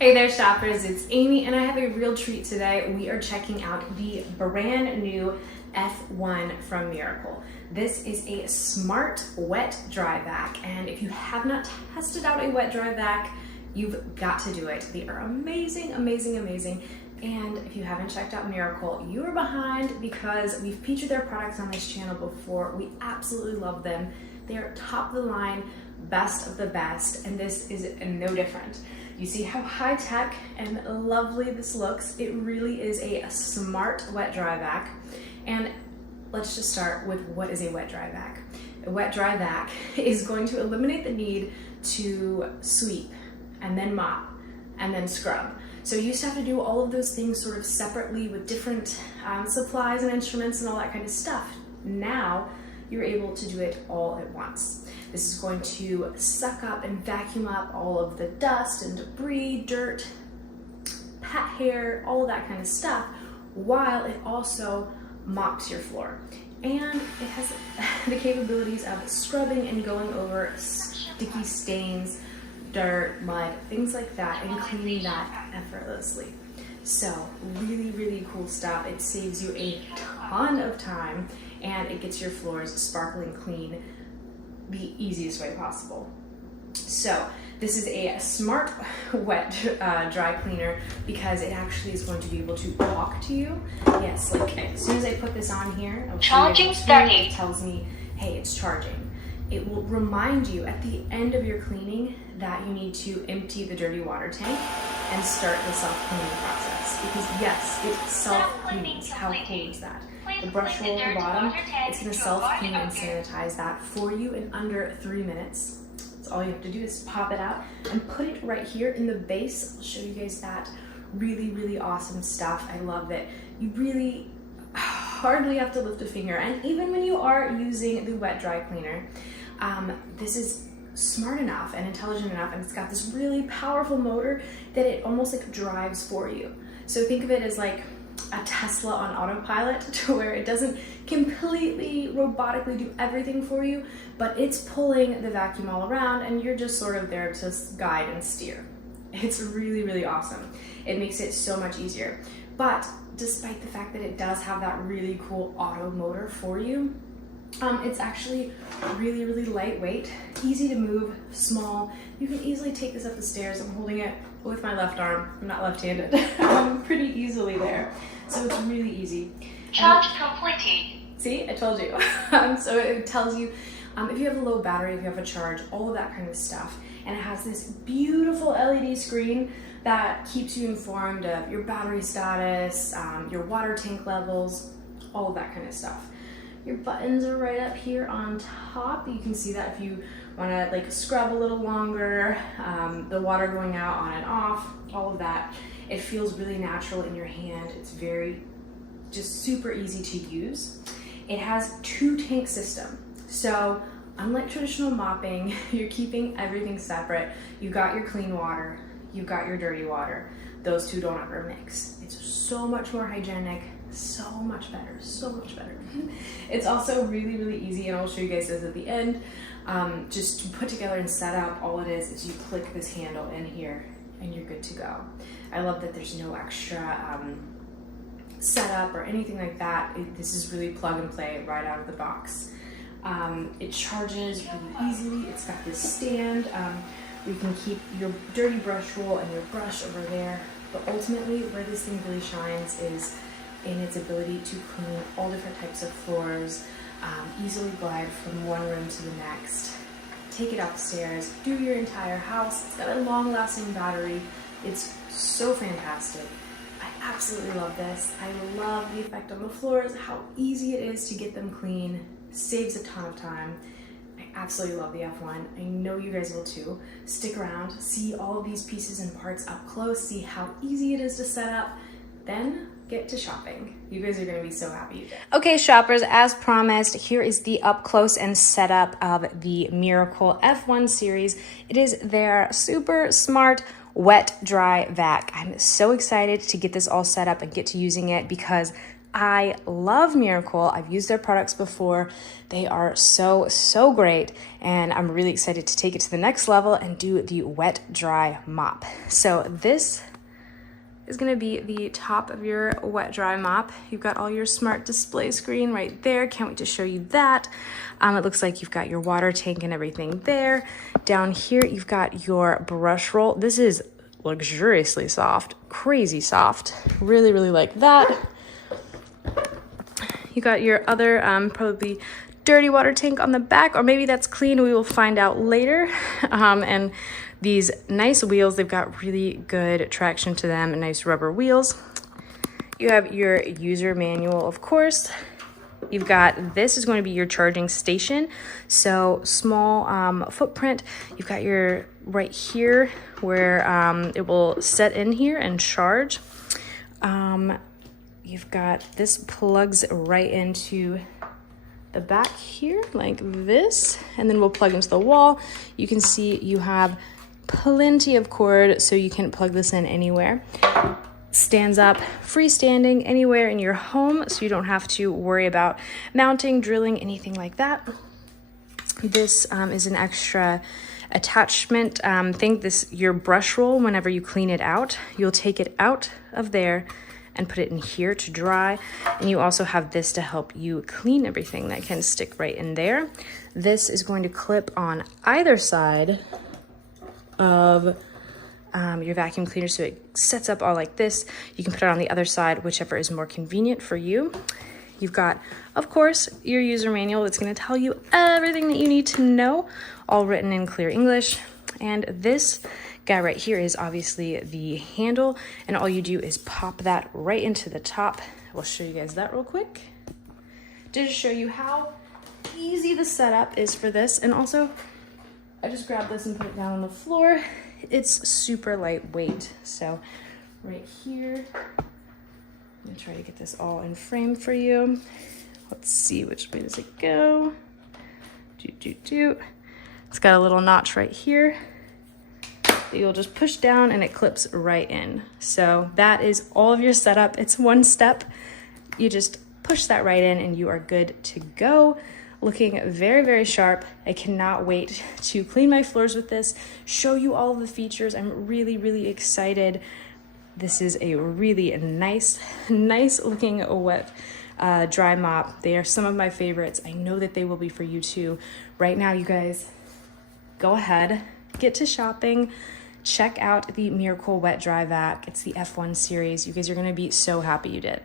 Hey there shoppers, it's Amy and I have a real treat today. We are checking out the brand new F1 from Maircle. This is a smart wet dry vac, and if you have not tested out a wet dry vac, you've got to do it. They are amazing, amazing, amazing. And if you haven't checked out Maircle, you are behind because we've featured their products on this channel before. We absolutely love them. They are top of the line, best of the best, and this is no different. You see how high tech and lovely this looks. It really is a smart wet dry vac. And let's just start with what is a wet dry vac. A wet dry vac is going to eliminate the need to sweep and then mop and then scrub. So you used to have to do all of those things sort of separately with different supplies and instruments and all that kind of stuff. Now you're able to do it all at once. This is going to suck up and vacuum up all of the dust and debris, dirt, pet hair, all of that kind of stuff, while it also mops your floor. And it has the capabilities of scrubbing and going over sticky stains, dirt, mud, things like that, and cleaning that effortlessly. So really, really cool stuff. It saves you a ton of time and it gets your floors sparkling clean the easiest way possible. So this is a smart wet dry cleaner because it actually is going to be able to talk to you. Yes, like as soon as I put this on here, charging starting. It tells me, hey, it's charging. It will remind you at the end of your cleaning that you need to empty the dirty water tank and start the self-cleaning process. Because yes, it self-cleans. How cool is that? The brush roll at the bottom, it's going to self-clean and sanitize that for you in under 3 minutes. So all you have to do is pop it out and put it right here in the base. I'll show you guys that. Really, really awesome stuff. I love it. You really hardly have to lift a finger. And even when you are using the wet dry cleaner, this is smart enough and intelligent enough, and it's got this really powerful motor that it almost like drives for you. So think of it as like a Tesla on autopilot, to where it doesn't completely robotically do everything for you, but it's pulling the vacuum all around and you're just sort of there to guide and steer. It's really, really awesome. It makes it so much easier. But despite the fact that it does have that really cool auto motor for you, it's actually really, really lightweight, easy to move, small. You can easily take this up the stairs. I'm holding it with my left arm. I'm not left-handed. I'm pretty easily there. So it's really easy. Charge completed. See, I told you. So it tells you if you have a low battery, if you have a charge, all of that kind of stuff. And it has this beautiful LED screen that keeps you informed of your battery status, your water tank levels, all of that kind of stuff. Your buttons are right up here on top. You can see that if you want to like scrub a little longer, the water going out on and off, all of that. It feels really natural in your hand. It's very, just super easy to use. It has 2-tank system. So unlike traditional mopping, you're keeping everything separate. You've got your clean water, you've got your dirty water. Those two don't ever mix. It's so much more hygienic, so much better, so much better. It's also really, really easy, and I'll show you guys this at the end. Just to put together and set up, all it is you click this handle in here and you're good to go. I love that there's no extra setup or anything like that. This is really plug and play right out of the box. It charges really easily. It's got this stand. You can keep your dirty brush roll and your brush over there. But ultimately, where this thing really shines is in its ability to clean all different types of floors, easily glide from one room to the next, take it upstairs, do your entire house. It's got a long-lasting battery. It's so fantastic. I absolutely love this. I love the effect on the floors, how easy it is to get them clean, saves a ton of time. I absolutely love the F1. I know you guys will too. Stick around, see all of these pieces and parts up close, see how easy it is to set up, then get to shopping. You guys are gonna be so happy you did. Okay, shoppers, as promised, here is the up close and setup of the Maircle F1 series. It is their super smart wet dry vac. I'm so excited to get this all set up and get to using it because I love Maircle. I've used their products before. They are so, so great. And I'm really excited to take it to the next level and do the wet dry mop. So this is gonna be the top of your wet dry mop. You've got all your smart display screen right there. Can't wait to show you that. It looks like you've got your water tank and everything there. Down here, you've got your brush roll. This is luxuriously soft, crazy soft. Really, really like that. You got your other probably dirty water tank on the back, or maybe that's clean. We will find out later. And these nice wheels, they've got really good traction to them and nice rubber wheels. You have your user manual, of course. You've got, this is going to be your charging station. So small footprint. You've got your right here where it will set in here and charge. You've got, this plugs right into the back here like this, and then we'll plug into the wall. You can see you have plenty of cord, so you can plug this in anywhere. Stands up, freestanding anywhere in your home, so you don't have to worry about mounting, drilling, anything like that. This is an extra attachment thing. This, your brush roll, whenever you clean it out, you'll take it out of there and put it in here to dry. And you also have this to help you clean everything that can stick right in there. This is going to clip on either side of your vacuum cleaner, so it sets up all like this. You can put it on the other side, whichever is more convenient for you. You've got, of course, your user manual that's going to tell you everything that you need to know, all written in clear English. And this guy right here is obviously the handle, and all you do is pop that right into the top. We'll show you guys that real quick to just show you how easy the setup is for this. And also, I just grabbed this and put it down on the floor. It's super lightweight. So right here, I'm gonna try to get this all in frame for you. Let's see, which way does it go? It's got a little notch right here that you'll just push down and it clips right in. So that is all of your setup. It's one step. You just push that right in and you are good to go. Looking very, very sharp. I cannot wait to clean my floors with this, show you all of the features. I'm really, really excited. This is a really nice looking wet dry mop. They are some of my favorites. I know that they will be for you too. Right now, you guys, go ahead, get to shopping. Check out the Maircle Wet Dry Vac. It's the F1 series. You guys are gonna be so happy you did.